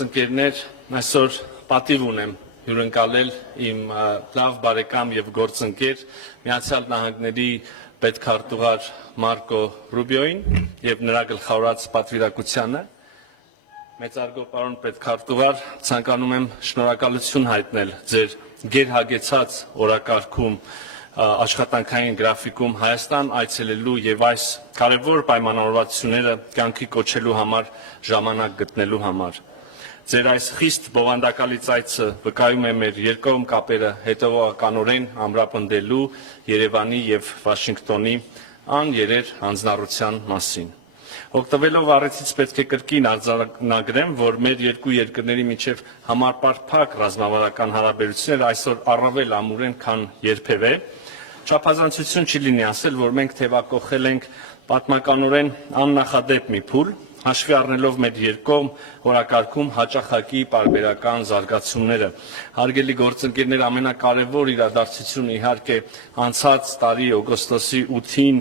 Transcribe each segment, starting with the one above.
գործընկերներ, այսօր պատիվ ունեմ հյուրընկալել իմ լավ բարեկամ եւ գործընկեր Միացյալ Նահանգների պետքարտուղար Մարկո Ռուբիոին եւ նրա գլխավորած պատվիրակությանը։ Մեծարգո պարոն պետքարտուղար, ցանկանում եմ շնորհակալություն հայտնել ձեր գերհագեցած օրակարգում, աշխատանքային գրաֆիկում Հայաստան այցելելու եւ այս կարևոր պայմանավորվածությունները կյանքի կոչելու համար ժամանակ գտնելու համար։ Ձեր այս խիստ բովանդակալից այցը վկայում է մեր երկկողմ կապերը հետևողականորեն ամրապնդելու Երևանի եւ Վաշինգտոնի աներեր հանձնառության մասին։ Օգտվելով առիթից պետք է կրկին արձանագրեմ, որ մեր երկու երկրների միջև համապարփակ ռազմավարական հարաբերությունները այսօր առավել ամուր են, քան երբևէ։ Չափազանցություն չի լինի ասել, որ մենք թևակողել ենք պատմականորեն աննախադեպ մի փուլ, հաշվի առնելով մեր երկկողմ օրակարգում հաճախակի պարբերական զարգացումները։ Հարգելի գործընկերներ, ամենակարևոր իրադարձությունը իհարկե անցած տարի օգոստոսի 8-ին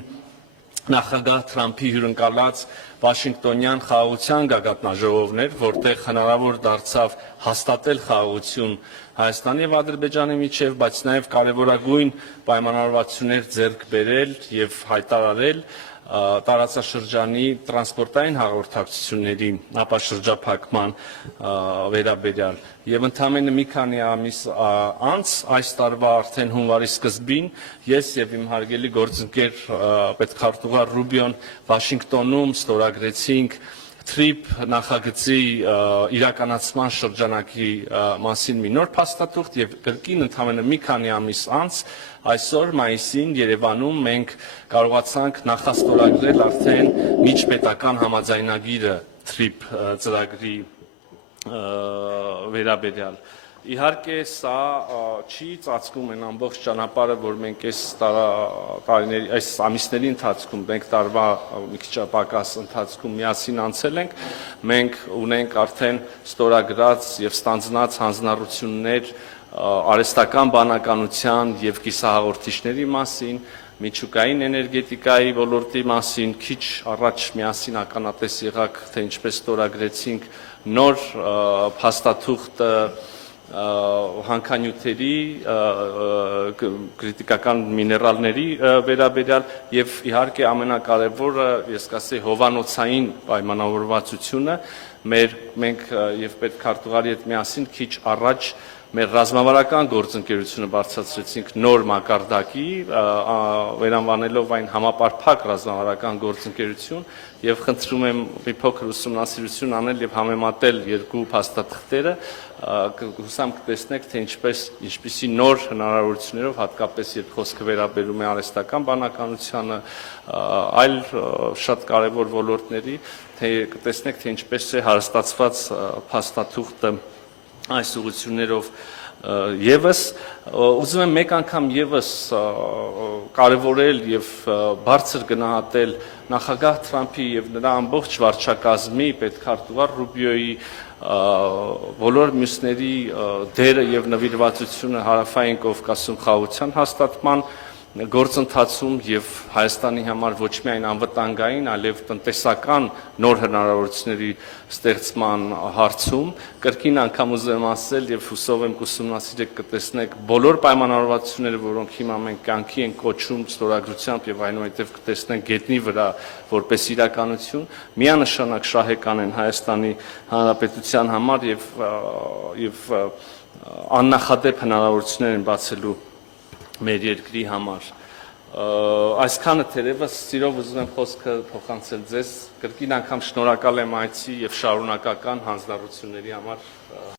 նախագահ Թրամփի հյուրընկալած Վաշինգտոնյան խաղաղության գագաթնաժողովն էր, որտեղ հնարավոր դարձավ հաստատել խաղաղություն Հայաստանի եւ Ադրբեջանի միջև, բայց նաեւ կարևորագույն պայմանավորվածություններ ձեռք բերել եւ հայտարարել տարածաշրջանի տրանսպորտային հաղորդակցությունների ապաշրջափակման վերաբերյալ եւ ընդամենը մի քանի ամիս անց այս տարվա արդեն հունվարի սկզբին ես եւ իմ հարգելի գործընկեր պետքարտուղար Ռուբիոն Վաշինգտոնում ստորագրեցինք TRIP նախագծի իրականացման շրջանակի մասին մի նոր փաստաթուղթ եւ կրկին ընդամենը մի քանի ամիս անց այսօր մայիսին Երևանում մենք կարողացանք նախաստորագրել արդեն միջպետական համաձայնագիրը TRIP ծրագրի վերաբերյալ։ Իհարկե սա չի ծածկում այն ամբողջ ճանապարհը, որ մենք այս ամիսների ընթացքում, մենք տարվա մի քիչ պակաս ընթացքում միասին անցել ենք, մենք ունենք արդեն ստորագրած եւ ստանձնած հանձնառություններ արհեստական բանականության եւ կիսահաղորդիչների մասին, միջուկային էներգետիկայի ոլորտի մասին, քիչ առաջ միասին ականատես եղաք, թե ինչպես ստորագրեցինք նոր փաստաթուղթը հանքանյութերի, կրիտիկական միներալների վերաբերյալ եւ իհարկե ամենակարևորը, ես կասեի, հովանոցային պայմանավորվածությունը, մենք եւ պետքարտուղարի հետ միասին քիչ առաջ մեր ռազմավարական գործընկերությունը բարձրացրեցինք նոր մակարդակի, վերանվանելով այն համապարփակ ռազմավարական գործընկերություն եւ խնդրում եմ մի փոքր ուսումնասիրություն անել եւ համեմատել երկու փաստաթղթերը, հուսամ կտեսնեք, թե ինչպիսի նոր հնարավորություններով, հատկապես երբ խոսքը վերաբերում է արհեստական բանականությանը, այլ շատ կարեւոր ոլորտների, թե կտեսնեք, թե ինչպես է հարստացված փաստաթուղթը այս ուղղություններով եւս ուզում եմ մեկ անգամ եւս կարևորել եւ բարձր գնահատել նախագահ Թրամփի եւ նրա ամբողջ վարչակազմի պետքարտուղար Ռուբիոյի բոլոր մյուսների դերը եւ նվիրվածությունը Հարավային Կովկասում խաղաղության հաստատման գործընթացում եւ Հայաստանի համար ոչ միայն անվտանգային, այլև տնտեսական նոր հնարավորությունների ստեղծման հարցում, կրկին անգամ ուզում եմ ասել եւ հուսով եմ կուսումնասիրեք կտեսնեք բոլոր պայմանավորվածությունները, որոնք հիմա մենք կյանքի ենք կոչում ստորագրությամբ եւ այնուհետեւ կտեսնենք գետնի վրա որպես իրականություն, միանշանակ շահեկան են Հայաստանի Հանրապետության համար եւ աննախադեպ հնարավորություններ են բացելու մեր երկրի համար։ Այսքանը թերևս սիրով ուզում եմ խոսքը փոխանցել ձեզ, կրկին անգամ շնորհակալ եմ այցի եւ շարունակական հանձնառությունների համար։